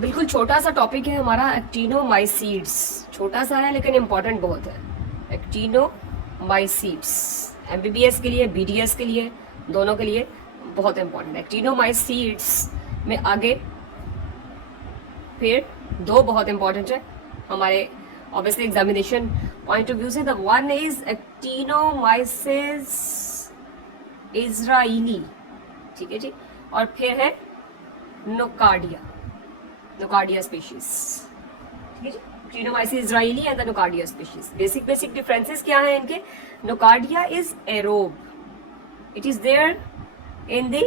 बिल्कुल छोटा सा टॉपिक है हमारा एक्टिनोमाइसीड्स। छोटा सा है लेकिन इम्पोर्टेंट बहुत है। एक्टिनोमाइसीड्स एमबीबीएस के लिए, बीडीएस के लिए, दोनों के लिए बहुत इंपॉर्टेंट है। एक्टिनोमाइसीड्स में आगे फिर दो बहुत इंपॉर्टेंट है हमारे obviously examination point of view से। The one is actinomyces israelii, ठीक है जी, और फिर है नोकार्डिया स्पीशीज, ठीक है जी। Actinomyces israelii and the nocardia species. Basic differences क्या हैं इनके? Nocardia is aerobe, it is there in the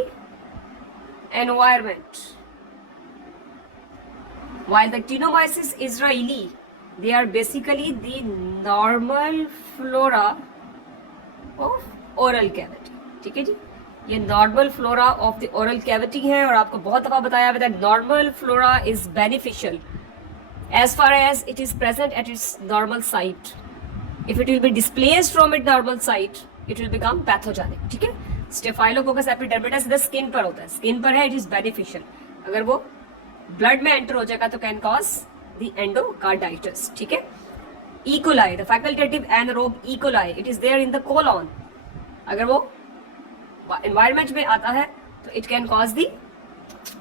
environment, while the Actinomyces israeli, they are basically the normal flora of oral cavity, ठीक है जी। ये normal flora of the oral cavity है, और आपको बहुत दफा बताया हुआ that normal flora is beneficial as far as it is present at its normal site. If it will be displaced from its normal site, it will become pathogenic, ठीक है। Staphylococcus epidermidis सीधा स्किन पर होता है, skin पर है, it is beneficial. अगर वो ब्लड में एंटर हो जाएगा तो कैन कॉज द एंडोकार्डाइटिस, ठीक है। E coli, the facultative anaerobe E coli, it is there in the colon. अगर वो एनवायरमेंट में आता है तो it can cause the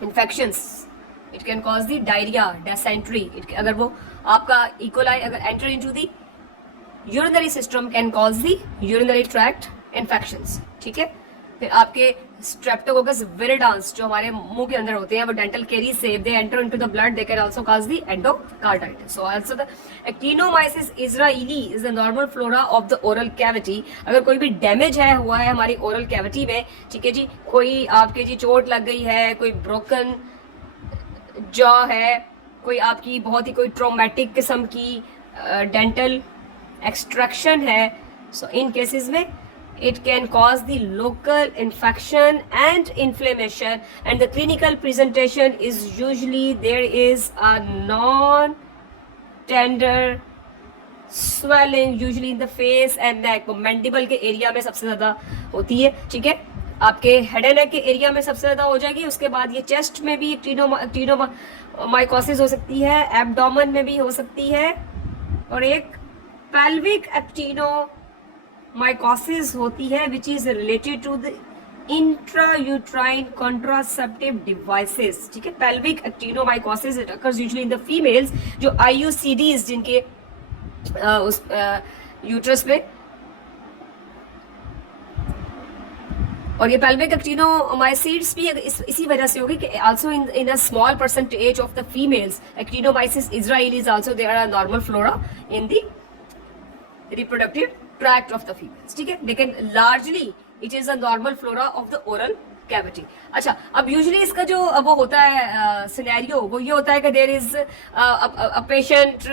infections, it can cause the diarrhoea, dysentery. अगर वो आपका इकोलाई अगर enter into the urinary system can cause the urinary tract infections, ठीक है। फिर आपके स्ट्रेप्टोकोकस विरिडांस जो हमारे मुंह के अंदर होते हैं, वो डेंटल कैरीज से they enter into the blood, they can also cause the endocarditis. So also the actinomyces israelii is the normal flora of the oral cavity. अगर कोई भी डैमेज है हुआ है हमारी ओरल कैविटी में, ठीक है जी, कोई आपके जी चोट लग गई है, कोई ब्रोकन जॉ है, कोई आपकी बहुत ही कोई ट्रॉमेटिक किस्म की डेंटल एक्सट्रैक्शन है, सो इन केसेस में it can cause the local infection and inflammation, and the clinical presentation is usually there is a non-tender swelling usually in the face and neck. वो mandible के एरिया में सबसे ज्यादा होती है, ठीक है। आपके हेड एंड नेक के एरिया में सबसे ज्यादा हो जाएगी। उसके बाद ये चेस्ट में भी एक्टिनोमाइकोसिस हो सकती है, एब्डोमेन में भी हो सकती है, और एक पेल्विक एक्टिनोमाइकोसिस होती है which is related to the intrauterine contraceptive devices, ठीक है। Pelvic actinomycosis it occurs usually in the females जो आईयूसीडीज जिनके उस यूट्रस में, और ये पेल्विक एक्टिनोमाइसिड्स भी इसी वजह से होगी कि also in a small percentage of the females actinomyces israelii is also there are normal flora in the reproductive tract of the females, ठीक है। लेकिन largely it is a normal flora of the oral cavity. अच्छा, अब usually इसका जो वो होता है सिनेरियो, वो ये होता है कि there is a patient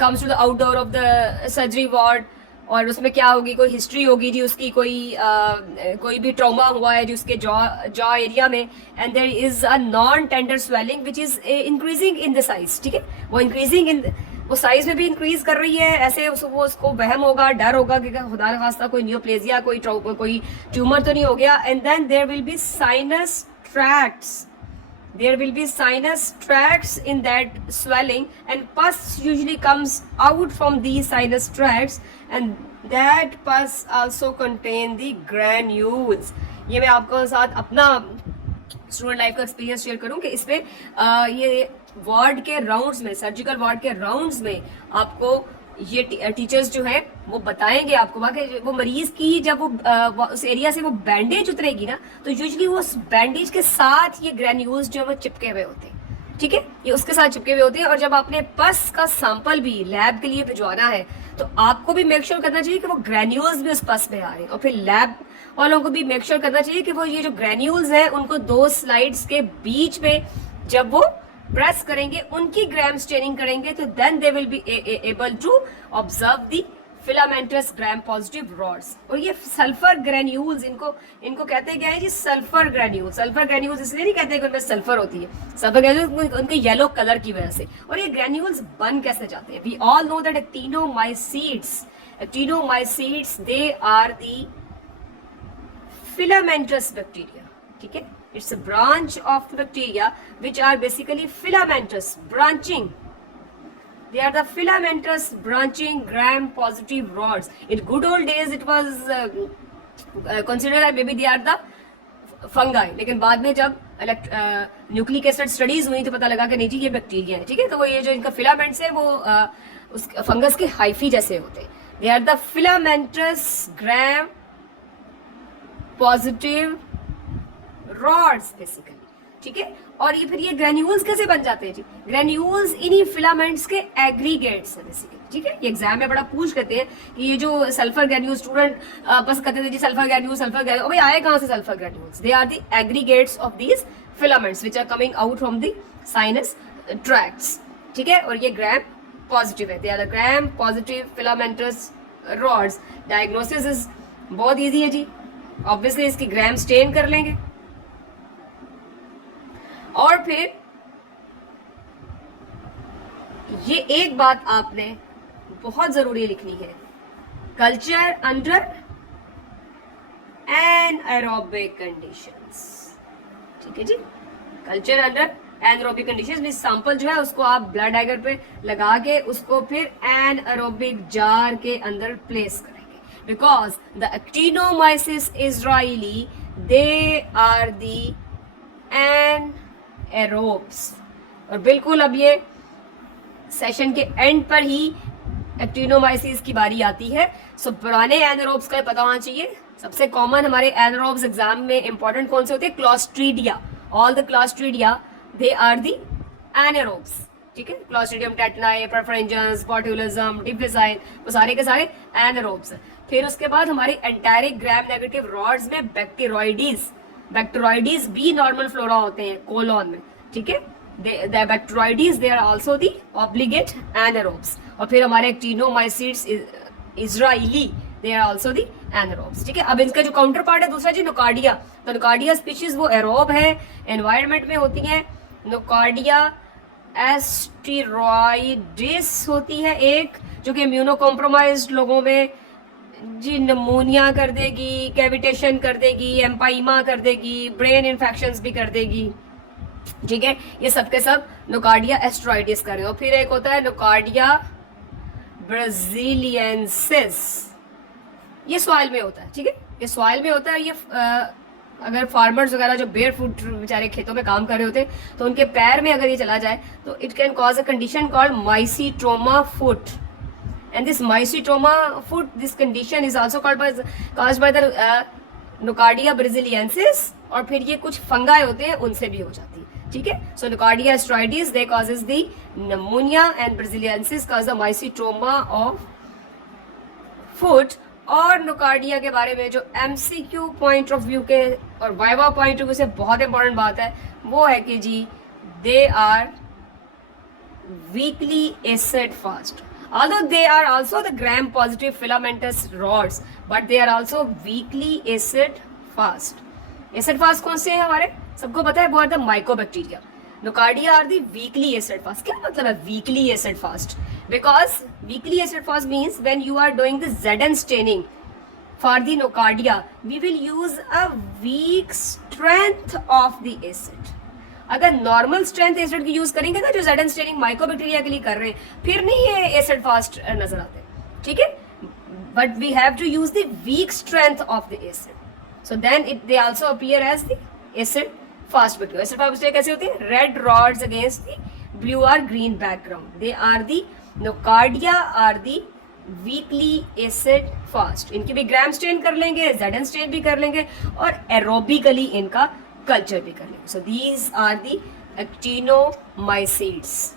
comes to the outdoor of the surgery ward, और उसमें क्या होगी, कोई हिस्ट्री होगी जी उसकी, कोई भी ट्रॉमा हुआ है जी उसके जॉ एरिया में, and there is a non tender swelling which is increasing in the size, ठीक है। वो इंक्रीजिंग इन वो साइज में भी इंक्रीज कर रही है, ऐसे वो उसको वहम होगा, डर होगा कि खुदा न खास्ता कोई न्यूप्लेजिया, कोई ट्यूमर तो नहीं हो गया। And then there will be sinus tracts, there will be sinus tracts in that swelling, and pus usually comes out from these sinus tracts, and that pus also contain the granules. ये मैं आपको साथ अपना student life का experience share करूं कि इसमें ये वार्ड के राउंड्स में, सर्जिकल वार्ड के राउंड्स में आपको ये टीचर्स जो है वो बताएंगे आपको कि वो मरीज की जब वो उस एरिया से वो बैंडेज उतरेगी ना, तो यूजुअली वो उस बैंडेज के साथ ये ग्रेन्यूल्स जो है वो चिपके हुए होते हैं, ठीक है, ये उसके साथ चिपके हुए होते हैं। और जब आपने पस का सैंपल भी लैब के लिए भिजवाना है तो आपको भी मेक श्योर करना चाहिए कि वो ग्रेन्यूल्स भी उस पस में आ रहे हैं, और फिर लैब वालों को भी मेक श्योर करना चाहिए कि वो ये जो ग्रेन्यूल्स हैं उनको 2 स्लाइड्स के बीच में जब वो प्रेस करेंगे, उनकी ग्राम स्टेनिंग करेंगे, तो then they will be able to observe the filamentous gram positive rods. और ये सल्फर ग्रेन्यूल्स, इनको कहते हैं क्या है जी, सल्फर ग्रेन्यूल्स। सल्फर ग्रेन्यूल्स इसलिए नहीं कहते कि उनमें सल्फर होती है, सल्फर ग्रेन्यूल्स उनके येलो कलर की वजह से। और ये ग्रेन्यूल्स बन कैसे जाते हैं? We all know that actinomycetes they are the filamentous bacteria, ठीक है। It's a branch of the bacteria which are basically filamentous, branching. They are the filamentous branching gram-positive rods. In good old days, it was considered that maybe they are the fungi. लेकिन बाद में जब nucleic acid studies हुई तो पता लगा कि नहीं जी ये बैक्टीरिया है, ठीक है। तो वो ये जो इनका फिलामेंट्स है वो उस फंगस के हाइफी जैसे होते हैं। They are the filamentous gram positive rods basically, ठीक है। और ये फिर ये ग्रेन्यूल्स कैसे बन जाते हैं जी? ग्रेन्यूल्स इन्हीं फिलामेंट्स के एग्रीगेट्स हैं बेसिकली, ठीक है। ये एग्जाम में बड़ा पूछ करते हैं कि ये जो सल्फर ग्रेन्यूल, स्टूडेंट बस कहते थे जी सल्फर ग्रेन्यूल, भाई आए कहां से sulphur granules? They are the aggregates of these filaments which are coming out from the sinus tracts, ठीक है। और ये ग्राम पॉजिटिव है, they are the gram positive filamentous rods. Diagnosis is बहुत ईजी है जी, ऑब्वियसली इसकी ग्राम स्टेन कर लेंगे और फिर ये एक बात आपने बहुत जरूरी लिखनी है, कल्चर अंडर एनारोबिक कंडीशंस, ठीक है जी। कल्चर अंडर एनारोबिक कंडीशंस में सैंपल जो है उसको आप ब्लड एगर पे लगा के उसको फिर एनारोबिक जार के अंदर प्लेस करेंगे, because the actinomyces israelii they are the aerobes. और बिल्कुल अब ये सेशन के एंड पर ही एक्टिनोमाइसिस की बारी आती है। सो पुराने एनारोब्स का पता होना चाहिए। सबसे कॉमन हमारे एनारोब्स एग्जाम में इंपॉर्टेंट कौन से होते हैं? Clostridia, all the clostridia they are the anaerobes, ठीक है। क्लॉस्ट्रीडियम टेटनाई, परफरेंजेंस, बोट्युलिज्म, डिफिसाइल, वो सारे के सारे एनारोब्स। फिर उसके बाद हमारे एंटारिक ग्राम नेगेटिव रॉड्स में बैक्टीरियोइडीज भी नॉर्मल फ्लोरा होते हैं कोलोन में, ठीक है। The bacteroides they are also the obligate anaerobes। और फिर हमारे एक्टिनोमाइसिड्स Israeli they are also the anaerobes, ठीक है। अब इनका जो काउंटर पार्ट है दूसरा जी नोकार्डिया। तो नोकार्डिया स्पीशीज वो एरोब है, एनवायरमेंट में होती है। नोकार्डिया एस्टेरॉइडिस होती है एक, जो कि इम्यूनो कॉम्प्रोमाइज्ड लोगों में जी निमोनिया कर देगी, कैविटेशन कर देगी, एम्पाइमा कर देगी, ब्रेन इन्फेक्शंस भी कर देगी, ठीक है। ये सब के सब नोकार्डिया एस्टेरॉइडिस कर रहे हो। फिर एक होता है नोकार्डिया ब्राजीलियंसिस, ये सॉइल में होता है, ठीक है। ये सॉइल में होता है। ये अगर फार्मर्स वगैरह जो बेयर फुट बेचारे खेतों में काम कर रहे होते हैं तो उनके पैर में अगर ये चला जाए तो it can cause a condition called mycetoma foot. And this mycetoma foot, this condition is also caused by the Nocardia brasiliensis। और फिर ये कुछ फंगाई होते हैं उनसे भी हो जाती है, ठीक है। So Nocardia aestroides they causes the pneumonia and brasiliensis cause the mycetoma of foot। और नोकार्डिया के बारे में जो MCQ पॉइंट ऑफ व्यू के और वाइवा पॉइंट ऑफ व्यू से बहुत इंपॉर्टेंट बात है वो है कि जी they are weakly acid fast. Although they are also the gram positive filamentous rods, but they are also weakly acid fast। Acid fast कौन से हैं हमारे? सबको पता है, वो are the mycobacteria। Nocardia are the weakly acid fast। क्या मतलब है weakly acid fast? Because weakly acid fast means when you are doing the Zn staining for the Nocardia, we will use a weak strength of the acid। अगर normal strength acid की use करेंगे ना जो Zn staining mycobacteria के लिए कर रहे हैं, फिर नहीं ये एसिड फास्ट नजर आते, ठीक है। But we have to use the weak strength of the acid, so then it they also appear as the acid fast bacteria. Acid fast bacteria कैसे होती है? Red rods against the blue और green background. They are the nocardia are the weakly acid fast. इनकी भी ग्राम stand कर लेंगे, Zn stand भी कर लेंगे और एरोबिकली इनका कल्चर भी कर लेंगे। So these are the एक्टिनोमाइसिड्स।